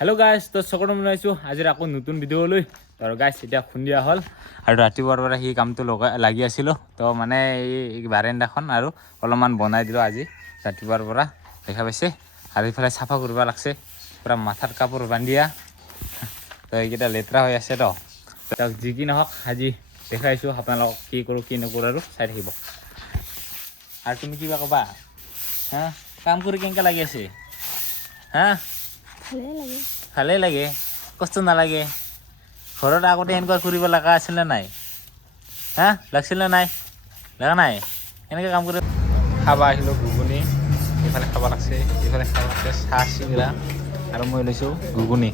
Hello guys तो सकट बनाइছো আজি আকৌ নতুন ভিডিও লৈ আৰু গাইস এটা খুন্দিয়া হল আৰু ৰাতিপুৱাৰ পৰা হি কামটো লাগি আছিল তো মানে এই বাৰান্দাখন আৰু অলপমান বনাই দিলো আজি ৰাতিপুৱাৰ পৰা দেখা পাইছে আৰু ইফালে সাফা কৰিব লাগছে পুৰা মাথাৰ কাপোৰ বান্ধিয়া তো এইটা লেত্ৰা হৈ আছে তো তাক যি কি নহক আজি দেখাইছো আপোনালোক কি কৰো কি নকৰো আৰু চাই থাকিব আৰু তুমি কিবা কবা হা কাম কৰি কেনকা লাগি আছে হা ভালে লাগে কষ্ট নালাগে ঘৰত আগতে এনেকুৱা কৰিব লগা আছিল নাই হা লাগছিল নাই লাগা নাই এনেকৈ কাম কৰি খাবা আহিলো ঘুগুনি ইফালে খাব লাগছে ইফালে খাব লাগছে চাহ চিংৰা আৰু মই লৈছো ঘুগুনি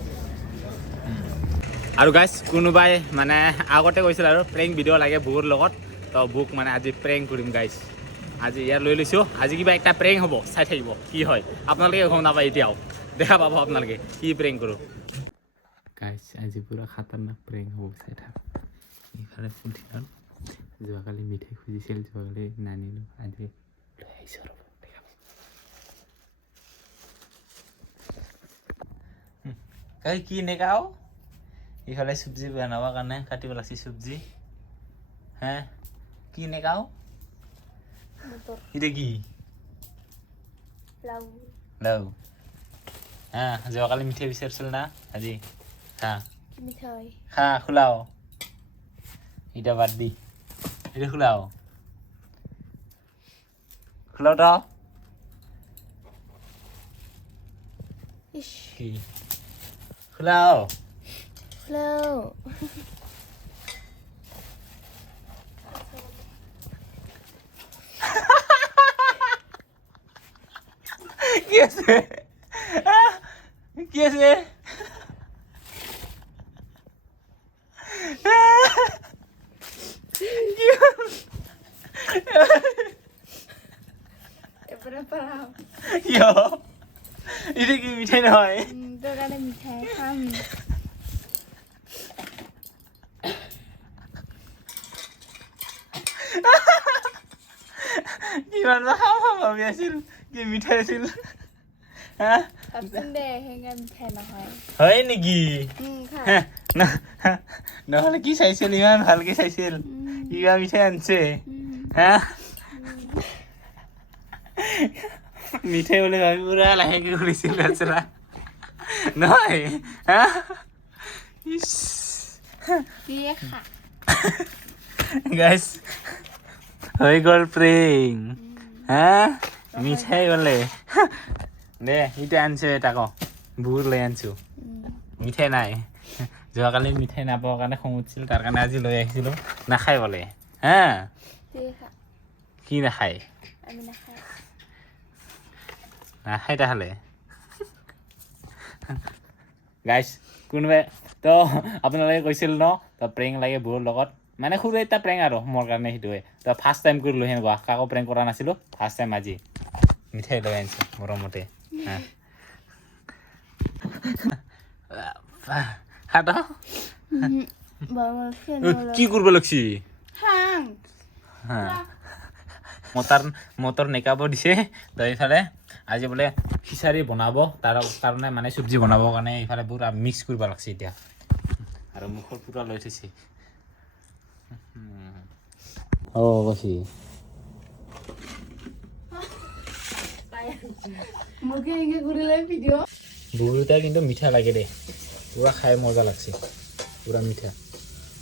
আৰু গাইস কোনোবাই মানে আগতে কৈছিল আৰু প্ৰেংক ভিডিও লাগে বুৰ লগত তো বুক মানে আজি প্ৰেংক কৰিম গাইস আজি ইয়াৰ লৈ লৈছো আজি কিবা একটা প্ৰেংক হ'ব চাই থাকিব কি হয় আপোনালোকে গম নাপায় এতিয়াও দেখা পাব আপোনালোকে কি প্ৰেংক কৰো গাইস আজি পুৰা খতৰনাক প্ৰেংক হ'ব চাই থাক ইফালে ফুলঠিখন যোৱাকালি মিঠাই খুজিছিল যোৱাকালি নানিলো আজি লৈ আহিছো ৰ'ব দেখা পাব কি নেকাও ইফালে চব্জি বনাবৰ কাৰণে কাটিব লাগছে চব্জি হে কি নেকাও এটা কি লাউ হ্যাঁ যোৱাকালি মিঠাই বিচাৰিছিল না আজি হ্যাঁ মিঠাই হ্যাঁ খোলাও এটা বাদ দি এটা খোলাও খোলাও তো কি খোলাও Hello. কি আছে কি আছে এটা কি মিঠাই নহয় তোর কাছে মিঠাই খাম কিমান খাম ভাবি আছিল কি মিঠাই আছিল হা দে হেঙ্গা মিঠাই নহয় হয় নেকি খা নহলে কি চাইছিল ইমান ভালকে চাইছিল কিবা মিঠাই আনছে হা মিঠাই বলে ভাবি পুৰা লাহেকে খুলিছিল বেচৰা নহয় হা দিয়ে খা গাইস হৈ গ'ল প্ৰেং হা মিঠাই বলে দে ইটা আনছে তাকো বহুত লৈ আনছো মিঠাই নাই যোৱাকালি মিঠাই নাপাবৰ কাৰণে খং উঠিছিল তাৰ কাৰণে আজি লৈ আহিছিলো নাখায় বলে হা কি নাখায় আমি নাখাই নাখায় তাহলে গাইস কোনোবাই তো আপোনালোকে কৈছিল ন তো প্ৰেংক লাগে বুৰ লগত মানে সৰু এটা প্ৰেংক আৰু মোৰ কাৰণে সেইটোৱে তো ফাৰ্ষ্ট টাইম কৰিলো সেনেকুৱা কাকো প্ৰেংক কৰা নাছিলো ফাৰ্ষ্ট টাইম আজি মিঠাই লৈ আনিছো মৰমতে খাটা কি কৰিব লাগছি মটৰ নেকাব দিছে তো এইফালে আজি বোলে খিচাৰি বনাব তাৰ কাৰণে মানে চব্জি বনাবৰ কাৰণে এইফালে পুৰা মিক্স কৰিব লাগছে এতিয়া আৰু মুখৰ পুৰা লৈ থৈছে কৈছি মুখে ইগে ঘুৰিলে ভিডিও বুগুৰিটা কিন্তু মিঠা লাগে দে পুৰা খাই মজা লাগছে পুৰা মিঠা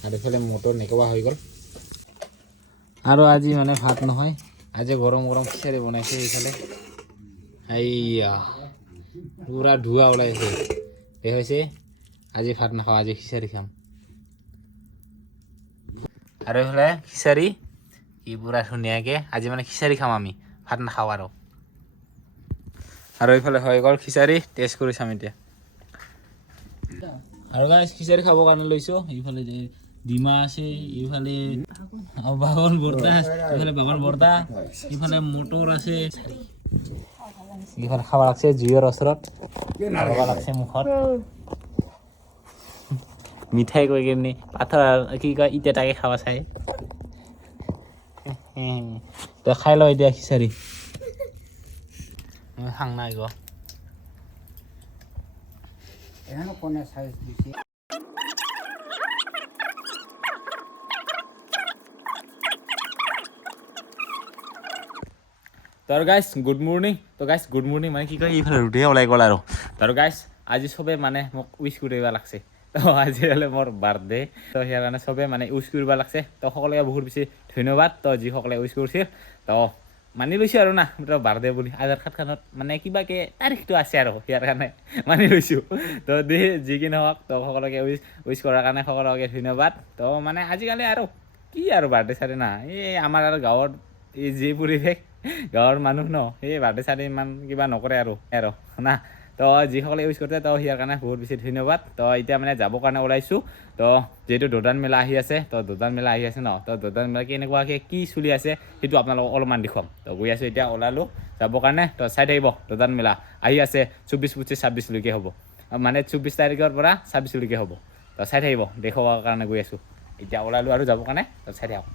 আৰু এইফালে মটৰ নেকোৱা হৈ গ'ল আৰু আজি মানে ভাত নহয় আজি গৰম গৰম খিচাৰি বনাইছে এইফালে আইয়া পুৰা ধোৱা ওলাইছে এই হৈছে আজি ভাত নাখাওঁ আজি খিচাৰি খাম আৰু এইফালে খিচাৰি কি পুৰা ধুনীয়াকৈ আজি মানে খিচাৰি খাম আমি ভাত নাখাওঁ আৰু এইফালে হৈ গ'ল খিচাৰি টেষ্ট কৰি চাম এতিয়া আৰু গাইস খিচাৰি খাবৰ কাৰণে লৈছো এইফালে যে ডিমা আছে এইফালে বাগন বৰ্তা এইফালে বাগন বৰ্তা এইফালে মটৰ আছে এইফালে খাব লাগছে জুইৰ ওচৰত খাব লাগছে মুখত মিঠাই কৈ কিনে পাথৰ কি কয় ইটা তাকে খাব চাই তো খাই ল এতিয়া খিচাৰি মই খাং নাই গ এখানে কোনে সাইজ দিছে तर गाइस गुड मर्निंग तो गाइस गुड मर्निंग माने কি কয় ইফালে ৰুটিয়ে ওলাই গ'ল আৰু तर गाइस আজি সবে মানে মোক উইশ কৰিব লাগছে তো আজি হলে মোৰ বাৰ্থডে তো ইয়াৰ কাৰণে সবে মানে উইশ কৰিব লাগছে তো সকলোকে বহুত বেছি ধন্যবাদ তো যিসকলে উইশ কৰিছিল তো মানি লৈছো আৰু না তো বাৰ্থডে বুলি আধাৰ কাৰ্ডখনত মানে কিবাকে তাৰিখটো আছে আৰু ইয়াৰ কাৰণে মানি লৈছো তো দে যি কি নহওক তো সকলোকে উইশ কৰাৰ কাৰণে সকলোকে ধন্যবাদ তো মানে আজিকালি আৰু কি আৰু বাৰ্থডে চাৰে না এই আমাৰ আৰু গাঁৱৰ এই যি পৰিৱেশ গাঁৱৰ মানুহ ন সেই বাৰ্থডে চাৰ্থডে ইমান কিবা নকৰে আৰু না তো যিসকলে ইউজ কৰিছে তো সিয়াৰ কাৰণে বহুত বেছি ধন্যবাদ তো এতিয়া মানে যাবৰ কাৰণে ওলাইছোঁ তো যিহেতু দোদান মেলা আহি আছে তো দোদান মেলা আহি আছে ন তো দোদান মেলা কেনেকুৱাকৈ কি চলি আছে সেইটো আপোনালোকক অলপমান দেখুৱাম তো গৈ আছোঁ এতিয়া ওলালোঁ যাবৰ কাৰণে তো চাই থাকিব দোদান মেলা আহি আছে 24 25 26লৈকে হ'ব মানে 24 তাৰিখৰ পৰা 26লৈকে হ'ব তো চাই থাকিব দেখুৱাৰ কাৰণে গৈ আছোঁ এতিয়া ওলালোঁ আৰু যাবৰ কাৰণে তো চাই থাকক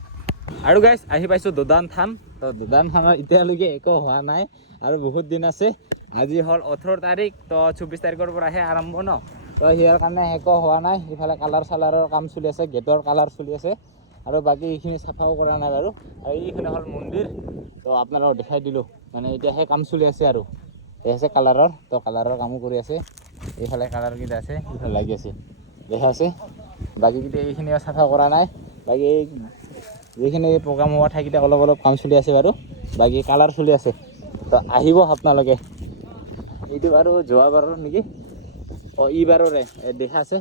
আৰু গাইছ আহি পাইছোঁ দোদান থান তো দোদান থানৰ এতিয়ালৈকে একো হোৱা নাই আৰু বহুত দিন আছে আজি হ'ল 18 তাৰিখ তো 24 তাৰিখৰ পৰাহে আৰম্ভ ন তো ইয়াৰ কাৰণে একো হোৱা নাই ইফালে কালাৰ চালাৰৰ কাম চলি আছে গেটৰ কালাৰ চলি আছে আৰু বাকী এইখিনি চাফাও কৰা নাই বাৰু আৰু এইখিনি হ'ল মন্দিৰ তো আপোনালোকক দেখাই দিলোঁ মানে এতিয়াহে কাম চলি আছে আৰু এই আছে কালাৰৰ তো কালাৰৰ কামো কৰি আছে এইফালে কালাৰকেইটা আছে এইফালে লাগি আছে দেখা আছে বাকীকেইটা এইখিনিও চাফা কৰা নাই বাকী যিখিনি প্ৰগ্ৰাম হোৱা ঠাইকেইটা অলপ অলপ কাম চলি আছে বাৰু বাকী কালাৰ চলি আছে তো আহিব আপোনালোকে এইটো বাৰু যোৱাবাৰৰ নেকি অঁ এইবাৰৰে দেখা আছে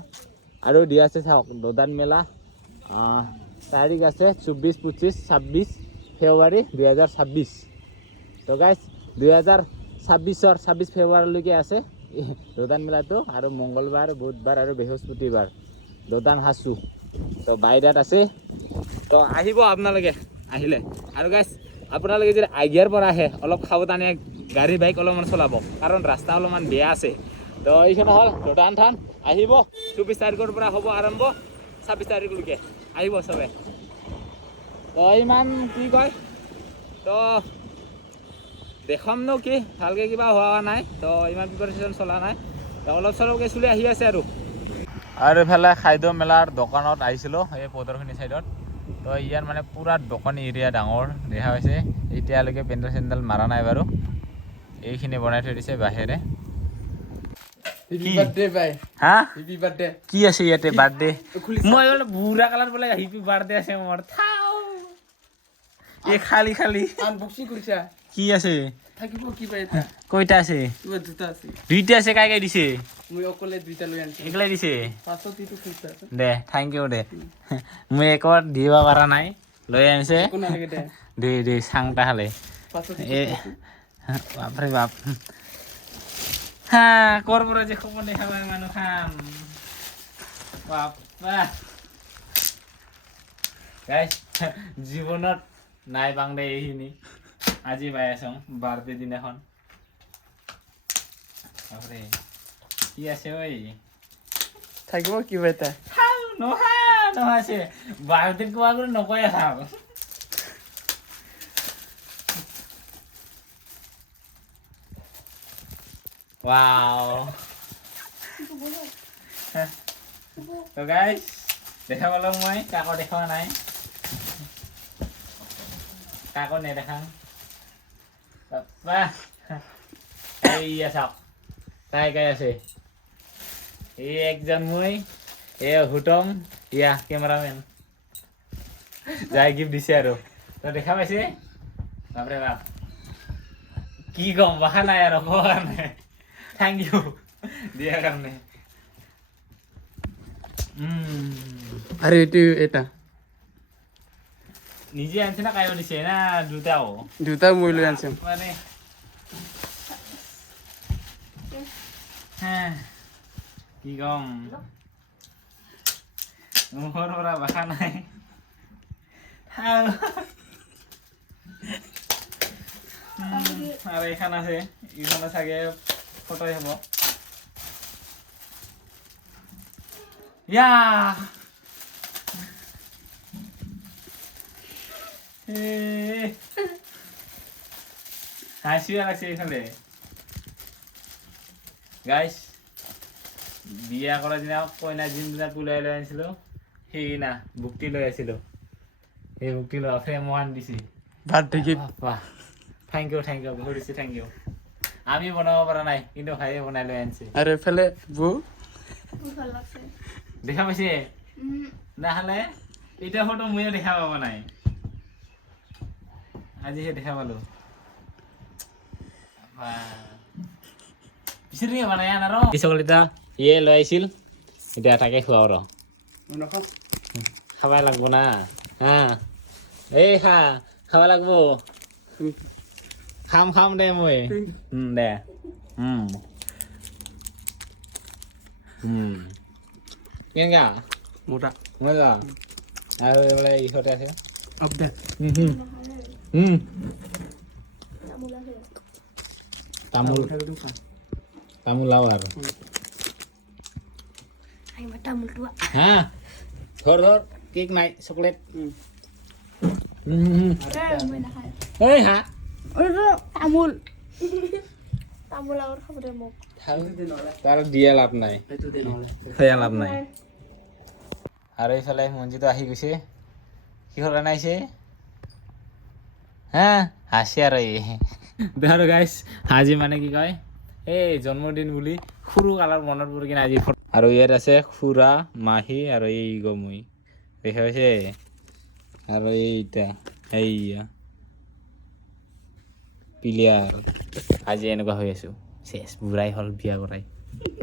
আৰু দিয়া আছে চাওক দোদান মেলা তাৰিখ আছে 24 25 26 ফেব্ৰুৱাৰী 2026 তো গাইজ 2026ৰ 26 ফেব্ৰুৱাৰীলৈকে আছে দোদান মেলাটো আৰু মংগলবাৰ বুধবাৰ আৰু বৃহস্পতিবাৰ দোদান হাচু তো বাইদাত আছে তো আহিব আপোনালোকে আহিলে আৰু গাইজ আপোনালোকে যদি আগিয়াৰ পৰা আহে অলপ সাৱধানে গাড়ী বাইক অলপমান চলাব কাৰণ ৰাস্তা অলপমান বেয়া আছে তো এইখন হ'ল দোদান থান আহিব 24 তাৰিখৰ পৰা হ'ব আৰম্ভ 26 তাৰিখলৈকে আহিব চবে তো ইমান কি কয় তো দেখাম ন কি ভালকৈ কিবা হোৱা নাই তো ইমান প্ৰিপাৰেশ্যন চলা নাই তো অলপ চলপকৈ চলি আহি আছে আৰু এইফালে খাদ্য মেলাৰ দোকানত আহিছিলোঁ এই প্ৰদৰ্শনী চাইডত তো ইয়াৰ মানে পুৰা দোকানী এৰিয়া ডাঙৰ দেখা হৈছে এতিয়ালৈকে পেণ্ডেল চেণ্ডেল মাৰা নাই বাৰু এইখিনি বনাই থৈ দিছে বাহিৰে হা কি আছে ইয়াতে বাৰ্থডে মই বোলে বুঢ়া কালাৰ বোলে হেপী বাৰ্থডে আছে মোৰ থাও এই খালি খালি আনবক্সিং কৰিছা কি আছে থাকিব কি পাই এটা কয়টা আছে কিবা দুটা আছে দুইটা আছে কাই কাই দিছে মই অকলে দুইটা লৈ আনিছো একলাই দিছে পাছত ইটো খুলছা দে থেংক ইউ দে মই একবাৰ দিব পৰা নাই লৈ আনিছে কোন লাগে দে দে দে চাংটা খালে পাছত এ বাপৰে বাপ হা কৰ পৰা যে খবৰ দেখা পাই মানুহ খাম বাপা গাইছ জীৱনত নাই পাং দে এইখিনি আজি পাই আছোঁ বাৰ্থডে দিনাখন বাপৰে কি আছে ঐ থাকিব কিবা এটা নহয় আছে বাৰ্থডে কোৱা কৰি নকয়ে খাম Wow. তো গাইজ দেখা পালো মই কাকো দেখা নাই কাকো নেদেখা এইয়া চাওক তাই গাই আছে এই একজন মই এয়া হুটম ইয়া কেমেৰামেন যাই গিফ্ট দিছে আৰু তো দেখা পাইছে বাপৰে বাপ কি কম বাহা নাই আৰু কোৱা নাই থ্যাংক ইউ দিয়াৰ কাৰণে আরে এটি এটা নিজে আনছে না কাইও দিছে না দুটাও দুটা মই লৈ আনছো মানে হ্যাঁ কি কম মুখৰ পৰা বাখা নাই আৰু এইখন আছে এইখনে চাগে ফটোই হ'ব ইয়া হাসিও লাগছে এইখানে গাইস বিয়া কৰা দিনা কইনা যোনদিনা পুলাই লৈ আনিছিলোঁ সেইদিনা বুকটি লৈ আছিলোঁ সেই বুকটি লোৱা ফ্ৰেম ওৱান দিছে বাৰ্থডে গিফ্ট বাহ থেংক ইউ বহুত দিছে থেংক ইউ আমি বনাব পৰা নাই কিন্তু ভাইয়ে বনাই লৈ আনিছে আৰু এফালে বৌ বহুত ভাল লাগছে দেখা পাইছে নহ'লে এতিয়া ফটো ময়ো দেখা পাব নাই আজিহে দেখা পালোঁ পিছলি বনাই আন আৰু সকল এতিয়া ইয়ে লৈ আহিছিল এতিয়া তাকে খুৱাওঁ ৰ খাবা লাগব না হা এই খাব লাগব খাম দে মই দে কেনেকা মোটা মজা আৰু এইফালে ইহঁতে আছে আপ দে তামোল তামোল আৰু আহিবা তামোলটো হা ধৰ কেক নাই চকলেট মই নাখায় এই হা তামোল তামোল আগত খাব দে মোক তাৰ দিয়া লাভ নাই এইটো দে নহ'লে সেয়া লাভ নাই আৰু এইফালে মঞ্জিতো আহি গৈছে কিহৰ কাৰণে আহিছে হা হাঁচি আৰু আৰু গাইছ আজি মানে কি কয় এই জন্মদিন বুলি সৰু কালৰ মনত পৰি কিনে আজি আৰু ইয়াত আছে খুৰা মাহী আৰু এই গমুই দেখা পাইছে আৰু এইটা এইয়া পিলিয়াৰ আজি এনেকুৱা হৈ আছো চেচ বুঢ়াই হ'ল বিয়া কৰাই